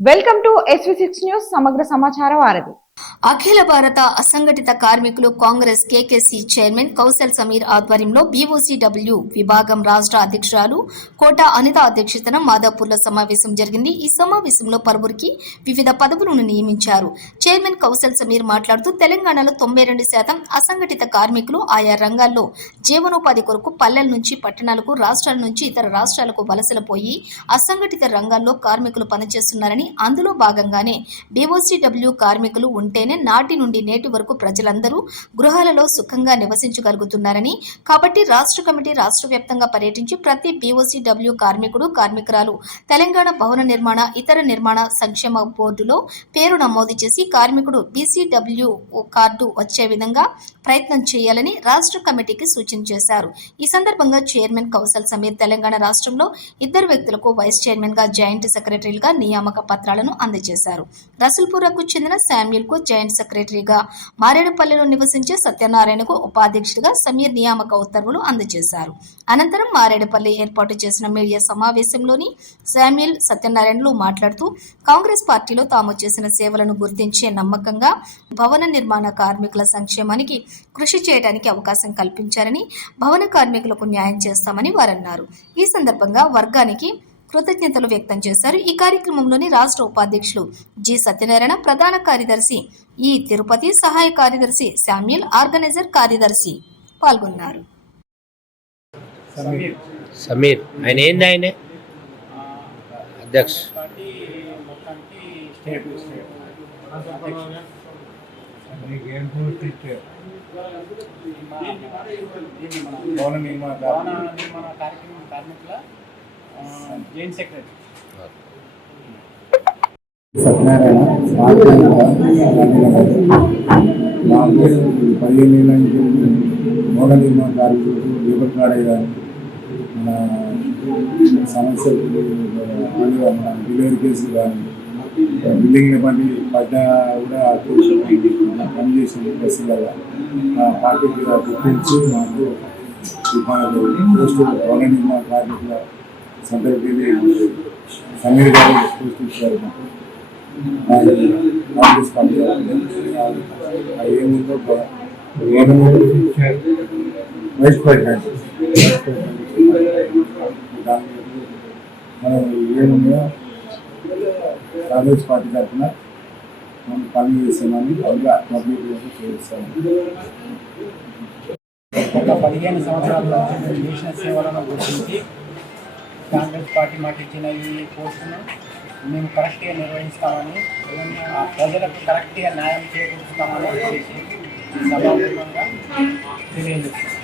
Welcome to SV6 news సమగ్ర సమాచార వారధి. అఖిల భారత అసంఘటిత కార్మికులు కాంగ్రెస్ కేకేసీ చైర్మన్ కౌశల్ సమీర్ ఆధ్వర్యంలో బీఓసీడబ్ల్యూ విభాగం రాష్ట్ర అధ్యక్షురాలు కోట అనిత అధ్యక్షతన మాదాపూర్లో సమావేశం జరిగింది. ఈ సమావేశంలో పలువురికి వివిధ పదవులను నియమించారు. చైర్మన్ కౌశల్ సమీర్ మాట్లాడుతూ తెలంగాణలో 92% అసంఘటిత కార్మికులు ఆయా రంగాల్లో జీవనోపాధి కొరకు పల్లెల నుంచి పట్టణాలకు, రాష్ట్రాల నుంచి ఇతర రాష్ట్రాలకు వలసలు పోయి అసంఘటిత రంగాల్లో కార్మికులు పనిచేస్తున్నారని, అందులో భాగంగానే బీఓసీడబ్ల్యూ కార్మికులు ఉంటేనే నాటి నుండి నేటి వరకు ప్రజలందరూ గృహాలలో సుఖంగా నివసించగలుగుతున్నారని, కాబట్టి రాష్ట్ర కమిటీ రాష్ట్ర వ్యాప్తంగా పర్యటించి ప్రతి బీఓసీడబ్ల్యూ కార్మికుడు, కార్మికురాలు తెలంగాణ భవన నిర్మాణ, ఇతర నిర్మాణ సంక్షేమ బోర్డులో పేరు నమోదు చేసి కార్మికుడు బీసీడబ్ల్యూ కార్డు వచ్చే విధంగా ప్రయత్నం చేయాలని రాష్ట్ర కమిటీకి సూచన చేశారు. ఈ సందర్భంగా చైర్మన్ కౌశల్ సమీర్ తెలంగాణ రాష్ట్రంలో ఇద్దరు వ్యక్తులకు వైస్ చైర్మన్ గా, జాయింట్ సెక్రటరీలుగా నియామక పత్రాలను అందజేశారు. రసూల్పురకు చెందిన శామ్యూల్ కు జాయింట్ సెక్రటరీగా, మారేడుపల్లిలో నివసించే సత్యనారాయణకు ఉపాధ్యక్షుడిగా సమీర్ నియామక ఉత్తర్వులు అందజేశారు. అనంతరం మారేడుపల్లి ఏర్పాటు చేసిన మీడియా సమావేశంలోని శామ్యూల్, సత్యనారాయణలు మాట్లాడుతూ కాంగ్రెస్ పార్టీలో తాము చేసిన సేవలను గుర్తించే నమ్మకంగా భవన నిర్మాణ కార్మికుల సంక్షేమానికి కృషి చేయడానికి అవకాశం కల్పించారని, భవన కార్మికులకు న్యాయం చేస్తామని వారన్నారు. ఈ సందర్భంగా వర్గానికి కృతజ్ఞతలు వ్యక్తం చేశారు. ఈ కార్యక్రమంలోని రాష్ట్ర ఉపాధ్యక్షులు జి సత్యనారాయణ, ప్రధాన కార్యదర్శి ఈ తిరుపతి, సహాయ కార్యదర్శి శామ్యూల్, ఆర్గనైజర్ కార్యదర్శి పాల్గొన్నారు. సమీర్ ఆయన అధ్యక్ష సత్యనారాయణ పదిహేను నుంచి భవన నిర్మాణ కార్మికులకు లేబర్ కార్డు కానీ మన సమస్యలు మన డెలివరీ కేసులు కానీ బిల్డింగ్ బట్టి పడ్డా కూడా పనిచేసిన బస్సుల పార్టీకి గుర్తించి మాకు పోస్టు భవన నిర్మాణ కార్మికుల సెంట్రల్కి సమీర్ గారు పోస్ట్ ఇచ్చారు. కాంగ్రెస్ పార్టీ ఏముందో వైస్ ప్రెసిడెంట్ దాని మనం ఏముందో కాంగ్రెస్ పార్టీ తరఫున మనం పని చేస్తామని పబ్లిక్ చేస్తాము. గత 15 సంవత్సరాల నుంచి చేసిన సేవలను గుర్తించి కాంగ్రెస్ పార్టీ మాకు ఇచ్చిన ఈ పోస్టును మేము కరెక్ట్గా నిర్వహిస్తామని, ప్రజలకు కరెక్ట్గా న్యాయం చేకూరుస్తామని చెప్పేసి సభాముఖంగా తెలియజేస్తాం.